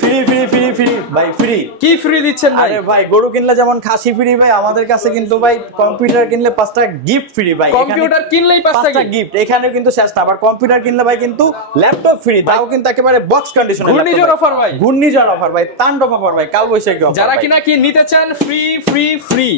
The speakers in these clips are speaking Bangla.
ফ্রি ফ্রি ফ্রি ফ্রি ভাই, ফ্রি কি ফ্রি দিচ্ছেন ভাই? আরে ভাই গরু কিনলে যেমন খাসি ফ্রি ভাই, আমাদের কাছে কিন্তু ভাই কম্পিউটার কিনলে 5টা গিফট ফ্রি ভাই। কম্পিউটার কিনলেই 5টা গিফট, এখানে কিন্তু শেষ না। আবার কম্পিউটার কিনলে ভাই কিন্তু ল্যাপটপ ফ্রি, তাও কিন্তু একেবারে বক্স কন্ডিশনে। ঘূর্ণিঝড় অফার ভাই, ঘূর্ণিঝড় অফার ভাই, তাণ্ডব অফার ভাই, কালবৈশাখী অফার। যারা কিনা কি নিতে চান ফ্রি ফ্রি ফ্রি,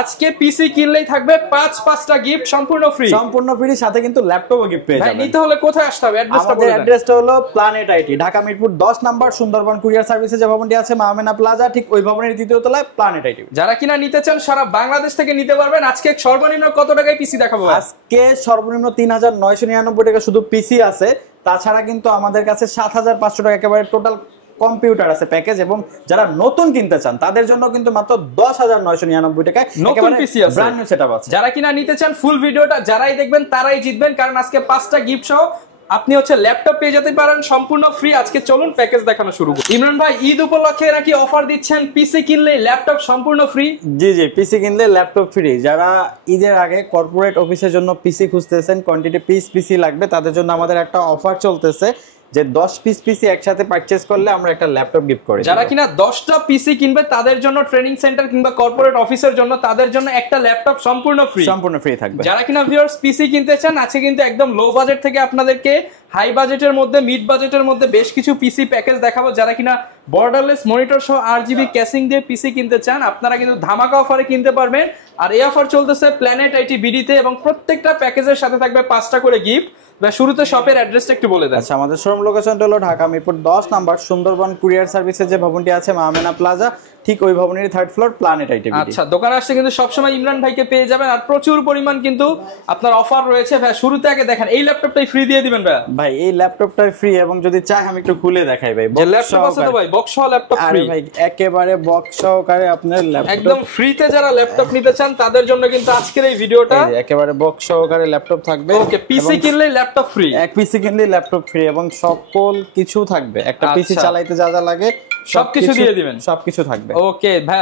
আজকে পিসি কিনলেই থাকবে 5টা গিফট সম্পূর্ণ ফ্রি, সম্পূর্ণ ফ্রি, সাথে কিন্তু ল্যাপটপও গিফট পেয়ে যাবেন। নিতে হলে কোথায় আসতে হবে? আমাদের অ্যাড্রেসটা হলো planet IT, Dhaka Mirpur 10 number, Sundarban courier সার্ভিসে যে ভবনটি আছে মাহমেনা প্লাজা, ঠিক ওই ভবনের দ্বিতীয় তলায় প্ল্যানেট আইটি। যারা কিনা নিতে চান সারা বাংলাদেশ থেকে নিতে পারবেন। আজকে সর্বনিম্ন কত টাকায় পিসি দেখাবো? আজকে সর্বনিম্ন 3999 টাকা শুধু পিসি আছে, তাছাড়া কিন্তু আমাদের কাছে 7500 টাকা একেবারে টোটাল কম্পিউটার আছে প্যাকেজ। এবং যারা নতুন কিনতে চান তাদের জন্য কিন্তু মাত্র 10999 টাকায় নতুন পিসি আছে, ব্র্যান্ড নিউ সেটআপ আছে। যারা কিনা নিতে চান ফুল ভিডিওটা যারাই দেখবেন তারাই জিতবেন, কারণ আজকে 5টা গিফট সহ আপনি ল্যাপটপ পেয়ে যেতে পারেন সম্পূর্ণ ফ্রি। আজকে চলুন প্যাকেজ দেখানো শুরু করি। ইমরান ভাই, ঈদ উপলক্ষে নাকি অফার দিচ্ছেন পিসি কিনলে ল্যাপটপ সম্পূর্ণ ফ্রি? জি জি, পিসি কিনলে ল্যাপটপ ফ্রি। যারা ঈদের আগে কর্পোরেট অফিসের জন্য পিসি খুঁজতেছেন, কোয়ান্টিটি পিসি লাগবে, তাদের জন্য আমাদের একটা অফার চলতেছে যে 10 পিস পিসি একসাথে পারচেজ করলে আমরা একটা ল্যাপটপ গিফট করি। যারা কিনা 10টা পিসি কিনবে তাদের জন্য, ট্রেনিং সেন্টার কিংবা কর্পোরেট অফিসের জন্য তাদের জন্য একটা ল্যাপটপ সম্পূর্ণ ফ্রি থাকবে। যারা কিনা ভিউয়ার্স পিসি কিনতে চান, আছে কিন্তু একদম লো বাজেট থেকে আপনাদেরকে হাই বাজেটের মধ্যে, মিড বাজেটের মধ্যে বেশ কিছু পিসি প্যাকেজ দেখাবো। যারা কিনা বর্ডারলেস মনিটর সহ RGB ক্যাসিং দিয়ে পিসি কিনতে চান, আপনারা কিন্তু ধামাকা অফারে কিনতে পারবেন। আর এই অফার চলতেছে প্ল্যানেট আইটি বিডিতে, এবং প্রত্যেকটা প্যাকেজের সাথে থাকবে 5টা করে গিফট। শুরুতে শপের অ্যাড্রেসটা একটু বলে দেন। আচ্ছা, আমাদের শোরুম লোকেশনটা হলো ঢাকা মিরপুর 10 নাম্বার, সুন্দরবন কুরিয়ার সার্ভিসের যে ভবনটি আছে মাহমেনা প্লাজা, ঠিক ওই ভবনের 3rd ফ্লোর, প্ল্যানেট আইটি। আচ্ছা, দোকানে আসলে কিন্তু সবসময় ইমরান ভাইকে পেয়ে যাবেন, আর প্রচুর পরিমাণ কিন্তু আপনার অফার রয়েছে। ভাই শুরুতে আগে দেখেন এই ল্যাপটপটাই ফ্রি দিয়ে দিবেন ভাই। ভাই এই ল্যাপটপটাই ফ্রি, এবং যদি চাই আমি একটু খুলে দেখাই ভাই। যে ল্যাপটপ আছে তো ভাই, বক্স সহ ল্যাপটপ ফ্রি। আরে ভাই একেবারে বক্স সহকারে আপনার ল্যাপটপ একদম ফ্রিতে যারা ল্যাপটপ নিতে চান তাদের জন্য কিন্তু আজকের এই ভিডিওটা। একেবারে বক্স সহকারে ল্যাপটপ থাকবে। ওকে, পিসি কিনলে ল্যাপটপ ফ্রি, এক পিসি কিনলে ল্যাপটপ ফ্রি, এবং সকল কিছু থাকবে। একটা পিসি চালাইতে যা যা লাগে সবকিছু দিয়ে দিবেন, সবকিছু থাকবে। ওকে ভাই,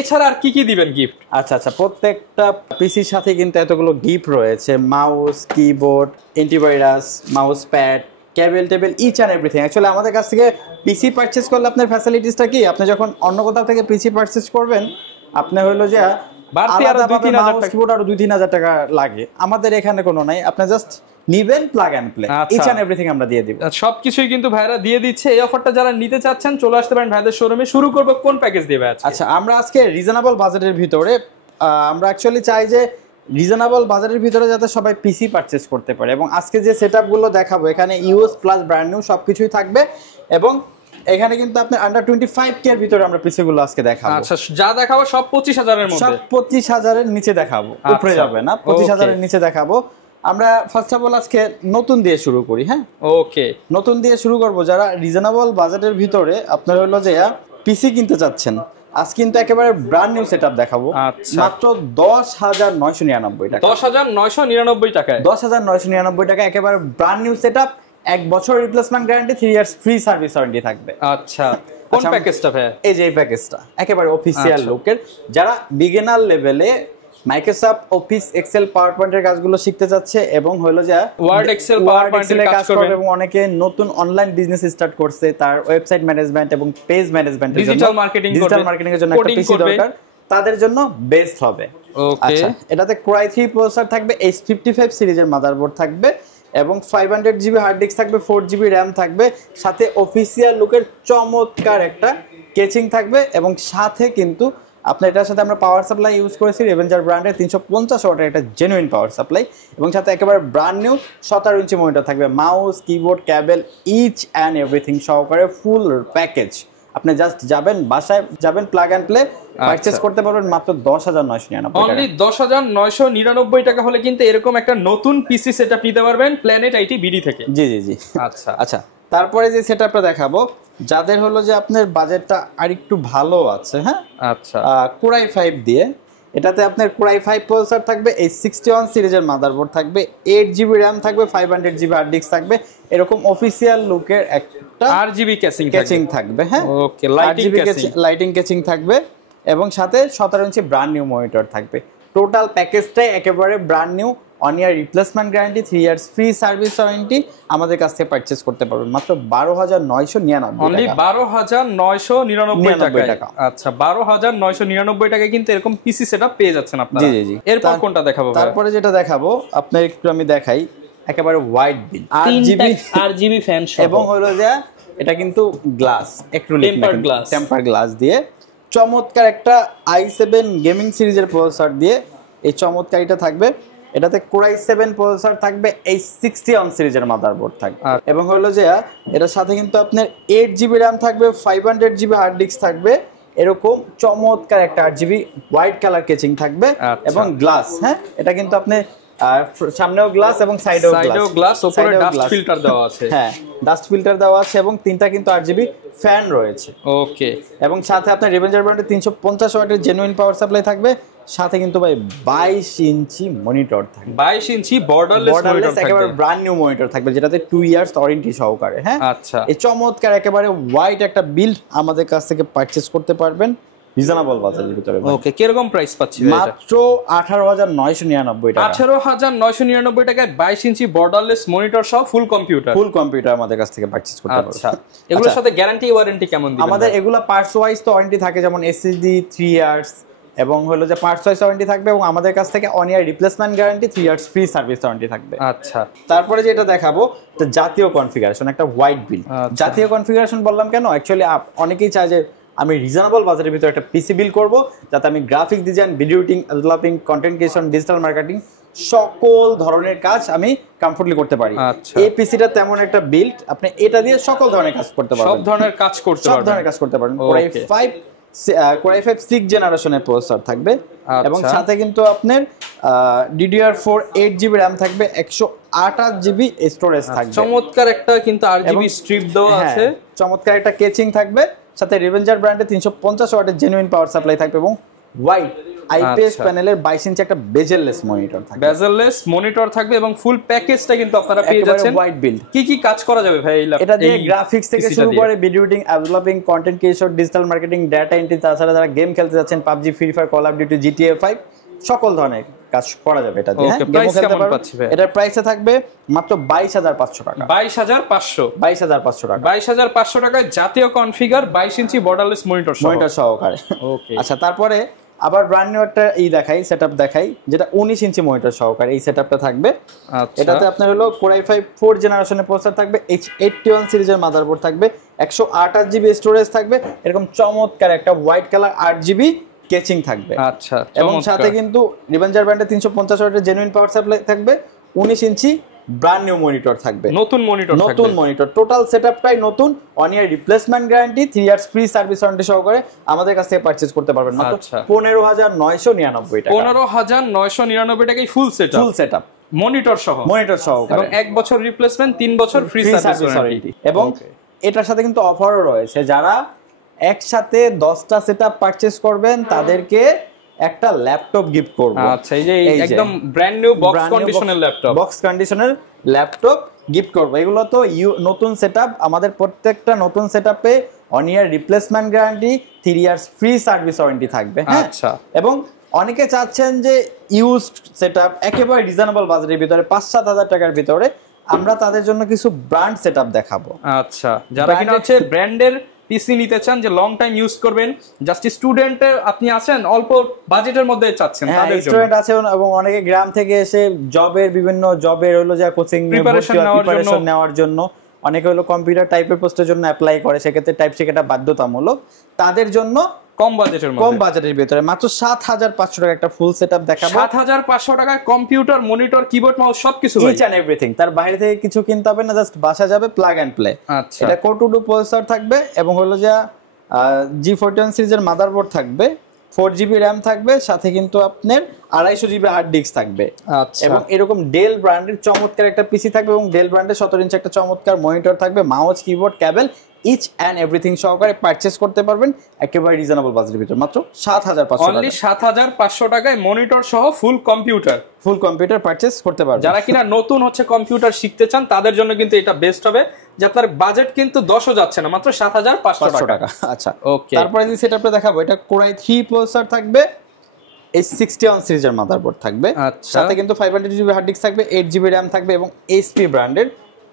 এছাড়া আর কি কি দিবেন গিফট? আচ্ছা আচ্ছা, প্রত্যেকটা পিসির সাথে কিন্তু এতগুলো গিফট রয়েছে: mouse, keyboard, antivirus, mouse pad, cable table, each and everything. Actually আমাদের কাছ থেকে পিসি পারচেজ করলে আপনার ফ্যাসিলিটিসটা কি, আপনি যখন অন্য কোথাও থেকে পিসি পারচেজ করবেন, আপনি হলো যে বাড়তি আরো 2-3 হাজার কিবোর্ড আরো 2-3 হাজার টাকা লাগে। আমাদের এখানে কোনো নাই, আপনি জাস্ট নিবেন, plug and play, each and everything আমরা দিয়ে দিব। সবকিছুই কিন্তু ভাইরা দিয়ে দিচ্ছে। এই অফারটা যারা নিতে চাচ্ছেন চলে আসতে পারেন ভাইদের শোরুমে। শুরু করব কোন প্যাকেজ দিয়ে ভাই আজকে? আচ্ছা, আমরা আজকে রিজনেবল বাজেটের ভিতরে, আমরা অ্যাকচুয়ালি চাই যে রিজনেবল বাজেটের ভিতরে যাতে সবাই পিসি পারচেজ করতে পারে। এবং আজকে যে সেটআপগুলো দেখাবো, এখানে ইউএস প্লাস ব্র্যান্ড নিউ সবকিছুই থাকবে। এবং এখানে কিন্তু আপনি আন্ডার 25K এর ভিতরে আমরা পিসি গুলো আজকে দেখাবো। আচ্ছা, যা দেখাবো সব 25,000 এর মধ্যে, সব 25,000 এর নিচে দেখাবো, উপরে যাবে না, 25,000 এর নিচে দেখাবো। আমরা ফার্স্ট অফ অল আজকে নতুন দিয়ে শুরু করি। হ্যাঁ, ওকে, নতুন দিয়ে শুরু করব। যারা রিজনেবল বাজেটের ভিতরে আপনারা হলো যে পিসি কিনতে চাচ্ছেন, আজ কিন্তু একেবারে ব্র্যান্ড নিউ সেটআপ দেখাবো মাত্র 10,999 টাকা। 10,999 টাকায়, 10,999 টাকা একেবারে ব্র্যান্ড নিউ সেটআপ। 1 বছর replacement guarantee, 3 years free service warranty থাকবে। আচ্ছা, কোন প্যাকেজটা ভাই? এই যে এই প্যাকেজটা একেবারে অফিসিয়াল লুকের। যারা বিগিনার লেভেলে মাইক্রোসফট অফিস, এক্সেল, পাওয়ার পয়েন্টের কাজগুলো শিখতে যাচ্ছে, এবং হলো যে ওয়ার্ড, এক্সেল, পাওয়ার পয়েন্টের কাজ করবে, এবং অনেকে নতুন অনলাইন বিজনেস স্টার্ট করছে, তার ওয়েবসাইট ম্যানেজমেন্ট এবং পেজ ম্যানেজমেন্টের জন্য, ডিজিটাল মার্কেটিং এর জন্য একটা পিসি দরকার, তাদের জন্য বেস্ট হবে। ওকে, এটাতে Core i3 প্রসেসর থাকবে, H55 সিরিজের মাদারবোর্ড থাকবে, এবং 500GB হার্ড ডিস্ক থাকবে, 4GB র্যাম থাকবে, সাথে অফিসিয়াল লুকের চমৎকার একটা কেচিং থাকবে, এবং সাথে কিন্তু আপনার এটার সাথে আমরা পাওয়ার সাপ্লাই ইউজ করেছি রেভেঞ্জার ব্র্যান্ডের 350 ওয়াটের একটা জেনুইন পাওয়ার সাপ্লাই, এবং সাথে একেবারে ব্র্যান্ড নিউ 17 ইঞ্চি মনিটর থাকবে, mouse, keyboard, cable, each and everything সহকারে ফুল প্যাকেজ। আপনি জাস্ট যাবেন, বাসায় যাবেন, প্লাগ এন্ড প্লে পারচেজ করতে পারবেন মাত্র 10,999 টাকা। অনলি 10,999 টাকা হলে কিন্তু এরকম একটা নতুন পিসি সেটআপ নিতে পারবেন প্ল্যানেট আইটি বিডি থেকে। জি জি জি। আচ্ছা আচ্ছা, তারপরে যে সেটআপটা দেখাবো, যাদের হলো যে আপনার বাজেটটা আরেকটু ভালো আছে, হ্যাঁ, আচ্ছা, Core i5 দিয়ে, এটাতে আপনার Core i5 প্রসেসর থাকবে, H61 সিরিজের মাদারবোর্ড থাকবে, 8GB র্যাম থাকবে, 500GB হার্ড ডিস্ক থাকবে, এরকম অফিসিয়াল লুকের একটা RGB ক্যাচিং থাকবে। হ্যাঁ, ওকে, লাইটিং ক্যাচিং থাকবে, এবং সাথে 17 ইঞ্চি ব্র্যান্ড নিউ মনিটর থাকবে। টোটাল প্যাকেজটাই একেবারে ব্র্যান্ড নিউ 1 ইয়ার replacement guarantee, 3 years free service warranty আমাদের কাছ থেকে পারচেজ করতে পারবেন মাত্র 12,999 অনলি 12,999 টাকা। আচ্ছা 12,999 টাকায় কিন্তু এরকম পিসি সেটআপ পেয়ে যাচ্ছেন আপনারা। জি জি। এরপর কোনটা দেখাবো? তারপরে যেটা দেখাবো আপনার একটু আমি দেখাই, একেবারে হোয়াইট বিল RGB ফ্যান সহ, এবং হলো যে এটা কিন্তু গ্লাস অ্যাক্রিলিক টেম্পার গ্লাস দিয়ে চমৎকার একটা i7 গেমিং সিরিজের প্রসেসর দিয়ে এই চমৎকার এটা থাকবে। এটাতে Core i7 প্রসেসর থাকবে, এই 60 সিরিজের মাদারবোর্ড থাকবে এবং হলো যে এটার সাথে কিন্তু আপনার 8GB RAM থাকবে, 500GB হার্ড ডিস্ক থাকবে, এরকম চমৎকার একটা 8GB হোয়াইট কালার কেচিং থাকবে এবং গ্লাস। হ্যাঁ, এটা কিন্তু আপনি সামনেও গ্লাস এবং সাইডেও গ্লাস, উপরে ডাস্ট ফিল্টার দেওয়া আছে। হ্যাঁ, ডাস্ট ফিল্টার দেওয়া আছে এবং তিনটা কিন্তু 8GB ফ্যান রয়েছে। ওকে, এবং সাথে আপনার রেভেঞ্জার ব্র্যান্ডের 350 ওয়াটের জেনুইন পাওয়ার সাপ্লাই থাকবে, সাথে কিন্তু ভাই 22 ইঞ্চি মনিটর থাকবে, 22 ইঞ্চি বর্ডারলেস মনিটর থাকবে, একেবারে ব্র্যান্ড নিউ মনিটর থাকবে যেটাতে 2 ইয়ার্স ওয়ারেন্টি সহকারে। হ্যাঁ, আচ্ছা, এই চমৎকার একেবারে হোয়াইট একটা বিল্ড আমাদের কাছ থেকে পারচেজ করতে পারবেন রিজনেবল বাজেটের ভিতরে। ওকে, কি রকম প্রাইস পাচ্ছি? মাত্র 18,999 টাকা। 18,999 টাকায় 22 ইঞ্চি বর্ডারলেস মনিটর সহ ফুল কম্পিউটার আমাদের কাছ থেকে পারচেজ করতে পারবেন। আচ্ছা, এগুলোর সাথে গ্যারান্টি ওয়ারেন্টি কেমন দিবেন? আমাদের এগুলা পার্টস ওয়াইজ তো ওয়ারেন্টি থাকে, যেমন এসএসডি 3 ইয়ার্স এবং হলো যে পার্টস ওয়াইজ ওয়ারেন্টি থাকবে এবং আমাদের কাছ থেকে 1 ইয়ার replacement guarantee, 3 years free service warranty থাকবে। আচ্ছা, তারপরে যেটা দেখাবো তো জাতীয় কনফিগারেশন, একটা হোয়াইট বিল। জাতীয় কনফিগারেশন বললাম কেন, অ্যাকচুয়ালি অনেকেই চায় যে আমি রিজনেবল বাজেটের ভিতরে একটা পিসি বিল করব যাতে আমি graphic design, video editing, developing, content creation, digital marketing সকল ধরনের কাজ আমি কমফোর্টলি করতে পারি। এই পিসিটা তেমন একটা বিল্ড, আপনি এটা দিয়ে সকল ধরনের কাজ করতে পারবেন, সব ধরনের কাজ করতে পারবেন। Core i5 6 জেনারেশনের প্রসেসর থাকবে এবং সাথে কিন্তু আপনার DDR4 8GB RAM থাকবে, 128GB স্টোরেজ থাকবে। চমৎকার একটা কিন্তু RGB স্ট্রিপ দেওয়া আছে, চমৎকার একটা কেচিং থাকবে, সাথে রেভেঞ্জার ব্র্যান্ডের 350 ওয়াটের জেনুইন পাওয়ার সাপ্লাই থাকবে এবং হোয়াইট আইপিএস প্যানেলের 22 ইঞ্চি একটা বেজেললেস মনিটর থাকবে এবং ফুল প্যাকেজটা কিন্তু আপনারা পেয়ে যাচ্ছেন হোয়াইট বিল্ড। কি কি কাজ করা যাবে ভাই এটা দিয়ে? গ্রাফিক্স থেকে শুরু করে video editing, developing, content creation, digital marketing, data entry, তাছাড়া যারা গেম খেলতে যাচ্ছেন PUBG, free fire, call of duty, GTA 5 সকল ধরনের কাজ করা যাবে এটা দিয়ে। এটার প্রাইসে থাকবে মাত্র 22,500 টাকা। 22,500 টাকা। 22,500 টাকায় জাতীয় কনফিগার 22 ইঞ্চি বর্ডারলেস মনিটর সহকারে। ওকে, আচ্ছা, তারপরে আবার ব্র্যান্ড নিউ একটা সেটআপ দেখাই যেটা 19 ইঞ্চি মনিটর সহকারে এই সেটআপটা থাকবে। এটাতে আপনার হলো Core i5 4 জেনারেশনের প্রসেসর থাকবে, H81 সিরিজের মাদারবোর্ড থাকবে, 128GB স্টোরেজ থাকবে, এরকম চমৎকার একটা হোয়াইট কালার 8GB কেচিং থাকবে। আচ্ছা, এবং সাথে কিন্তু রিভেঞ্জার ব্র্যান্ডের 350 ওয়াটের জেনুইন পাওয়ার সাপ্লাই থাকবে, 19 ইঞ্চি ব্র্যান্ড নিউ মনিটর থাকবে, নতুন মনিটর। টোটাল সেটআপটাই নতুন, 1 ইয়ার replacement guarantee, 3 years free service warranty সহকারে আমাদের কাছ থেকে পারচেজ করতে পারবেন মাত্র 15,999 টাকা। 15,999 টাকায় ফুল সেটআপ মনিটর সহ এবং 1 বছর রিপ্লেসমেন্ট, 3 বছর ফ্রি সার্ভিস ওয়ারেন্টি। এবং এটার সাথে কিন্তু অফারও রয়েছে, যারা একসাথে 10টা সেটআপ পারচেজ করবেন তাদেরকে একটা ল্যাপটপ গিফট করব। আচ্ছা, এই যে একদম ব্র্যান্ড নিউ বক্স কন্ডিশনের ল্যাপটপ গিফট করব। এগুলো তো নতুন সেটআপ, আমাদের প্রত্যেকটা নতুন সেটআপে 1 ইয়ার replacement guarantee, 3 years free service warranty থাকবে। আচ্ছা, এবং অনেকে চাচ্ছেন যে ইউজড সেটআপ একেবারে রিজনেবল বাজেটের ভিতরে 5-7 টাকার ভিতরে, আমরা তাদের জন্য কিছু ব্র্যান্ড সেটআপ দেখাবো। আচ্ছা, যারা কিনা হচ্ছে ব্র্যান্ডের পিসি নিতে চান, যে লং টাইম ইউজ করবেন, জাস্ট স্টুডেন্টের আপনি আছেন অল্প বাজেটের মধ্যে চাচ্ছেন, তাদের জন্য স্টুডেন্ট আছে এবং অনেকে গ্রাম থেকে এসে বিভিন্ন জবের হলো যা কোচিং প্রিপারেশন নেওয়ার জন্য, অনেকে হলো কম্পিউটার টাইপের পোস্টের জন্য অ্যাপ্লাই করে, সেক্ষেত্রে টাইপ শেখাটা বাধ্যতামূলক, তাদের জন্য কম বাজেটের ভিতরে মাত্র 7,500 টাকা একটা ফুল সেটআপ দেখাবো। 7,500 টাকায় কম্পিউটার, মনিটর, কিবোর্ড, মাউস সবকিছু, ইচ এন্ড এভরিথিং। তার বাইরে থেকে কিছু কিনতে হবে না, জাস্ট বাসা যাবে, প্লাগ এন্ড প্লে। আচ্ছা, এটা Core 2 Duo প্রসেসর থাকবে এবং হলো যে G41 সিরিজের মাদারবোর্ড থাকবে, 4GB RAM থাকবে, সাথে কিন্তু আপনার 250GB হার্ড ডিস্ক থাকবে। আচ্ছা, এবং এরকম ডেল ব্র্যান্ডের চমৎকার একটা পিসি থাকবে এবং ডেল ব্র্যান্ডের 17 ইঞ্চি একটা চমৎকার মনিটর থাকবে, mouse, keyboard, cable, each and everything সহকারে পারচেজ করতে পারবেন একেবারে রিজনেবল বাজেটের ভিতরে মাত্র 7,500 অনলি 7,500 টাকায় মনিটর সহ ফুল কম্পিউটার পারচেজ করতে পারবেন। যারা কিনা নতুন হচ্ছে কম্পিউটার শিখতে চান তাদের জন্য কিন্তু এটা বেস্ট হবে, যে আপনার বাজেট কিন্তু 10ও যাচ্ছে না, মাত্র 7,500 টাকা। আচ্ছা, ওকে, তারপরে যে সেটআপটা দেখাবো, এটা Core i3 প্রসেসর থাকবে, H61 সিরিজের মাদারবোর্ড থাকবে, সাথে কিন্তু 500 জিবি হার্ড ডিস্ক থাকবে, 8 জিবি র্যাম থাকবে এবং এইচপি ব্র্যান্ডের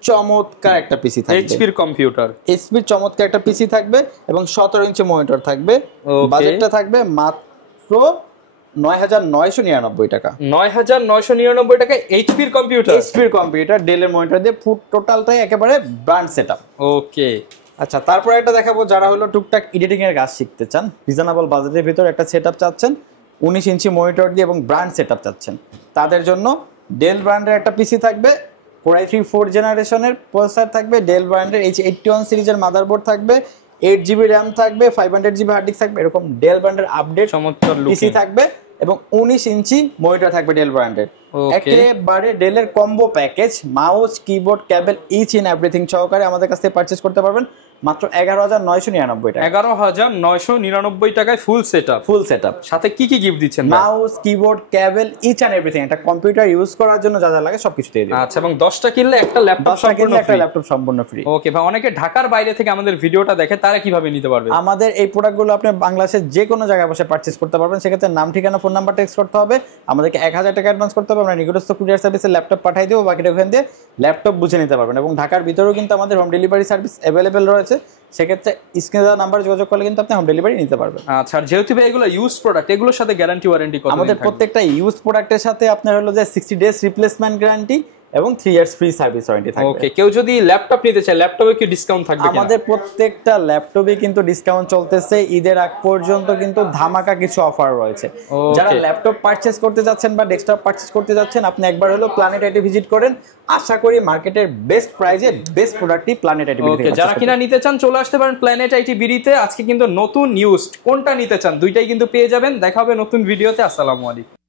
চমৎকার একটা পিসি থাকবে। এইচপির কম্পিউটার, এইচপির চমৎকার একটা পিসি থাকবে এবং 17 ইঞ্চি মনিটর থাকবে। বাজেটটা থাকবে মাত্র 9999 টাকা। 9999 টাকা এইচপির কম্পিউটার, এইচপির কম্পিউটার ডেলের মনিটর দিয়ে ফুল টোটালটাই একেবারে ব্র্যান্ড সেটআপ। ওকে, আচ্ছা তারপর একটা দেখাবো যারা হলো টুকটাক এডিটিং এর কাজ শিখতে চান, রিজনেবল বাজেটের ভিতর একটা সেটআপ চাচ্ছেন, 19 ইঞ্চি মনিটর দিয়ে এবং ব্র্যান্ড সেটআপ চাচ্ছেন, তাদের জন্য ডেল ব্র্যান্ডের একটা পিসি থাকবে, Core i3 4 জেনারেশনের প্রসেসর থাকবে, ডেল ব্র্যান্ডের H81 সিরিজের মাদারবোর্ড থাকবে, 8 জিবি র্যাম থাকবে, 500 জিবি হার্ড ডিস্ক থাকবে, এরকম ডেল ব্র্যান্ডের আপডেট চমৎকার পিসি থাকবে এবং 19 ইঞ্চি মনিটর থাকবে ডেল ব্র্যান্ডের। একেবারে ডেলের combo package, mouse, keyboard, cable, each in everything সহকারে আমাদের কাছ থেকে পারচেজ করতে পারবেন মাত্র 11999 টাকা। 11999 টাকায় ফুল সেটআপ। সাথে কি কি গিফট দিচ্ছেন? Mouse, keyboard, cable, each and everything, একটা কম্পিউটার ইউজ করার জন্য যা যা লাগে সবকিছু দিয়ে দিই। আচ্ছা, এবং 10টা কিনলে একটা ল্যাপটপ সম্পূর্ণ ফ্রি। ওকে ভাই, অনেকে ঢাকার বাইরে থেকে আমাদের ভিডিওটা দেখে, তারা কিভাবে নিতে পারবে? আমাদের এই প্রোডাক্টগুলো আপনি বাংলাদেশের যে কোনো জায়গায় বসে পারচেজ করতে পারবেন। সেক্ষেত্রে নাম, ঠিকানা, ফোন নাম্বার টেক্সট করতে হবে, আমাদেরকে 1000 টাকা অ্যাডভান্স করতে হবে, আমরা নিকটস্থ কুরিয়ার সার্ভিসে ল্যাপটপ পাঠিয়ে দেবো, বাকিটা ওখান দিয়ে ল্যাপটপ বুঝে নিতে পারবেন। এবং ঢাকার ভিতরেও কিন্তু আমাদের হোম ডেলিভারি সার্ভিস অ্যাভেলেবেল রয়েছে, সেক্ষেত্রে স্ক্রিনে দেওয়া নাম্বার যোগাযোগ করলে কিন্তু আপনি হোম ডেলিভারি নিতে পারবেন। আচ্ছা, আর যেহেতু ভাই এগুলো ইউজ প্রোডাক্ট, এগুলোর সাথে গ্যারান্টি ওয়ারেন্টি কত? আমাদের প্রত্যেকটা ইউজ প্রোডাক্টের সাথে আপনার হলো যে 60 ডেজ রিপ্লেসমেন্ট গ্যারান্টি এবং 3 ইয়ার্স ফ্রি সার্ভিস ওয়ারেন্টি থাকবে। ওকে, কেউ যদি ল্যাপটপ নিতে চায়, ল্যাপটপে কি ডিসকাউন্ট থাকবে? আমাদের প্রত্যেকটা ল্যাপটপে কিন্তু ডিসকাউন্ট চলতেছে, ঈদের আগ পর্যন্ত কিন্তু ধামাকা কিছু অফার রয়েছে। যারা ল্যাপটপ পারচেজ করতে যাচ্ছেন বা ডেস্কটপ পারচেজ করতে যাচ্ছেন, আপনি একবার হলো প্ল্যানেট আইটি ভিজিট করেন, আশা করি মার্কেটের বেস্ট প্রাইজে বেস্ট প্রোডাক্টটি প্ল্যানেট আইটি বিডি। ওকে, যারা কিনা নিতে চান চলে আসতে পারেন প্ল্যানেট আইটি বিডিতে। আজকে কিন্তু নতুন নিউজ, কোনটা নিতে চান দুইটাই কিন্তু পেয়ে যাবেন। দেখা হবে নতুন ভিডিওতে। আসসালামু আলাইকুম।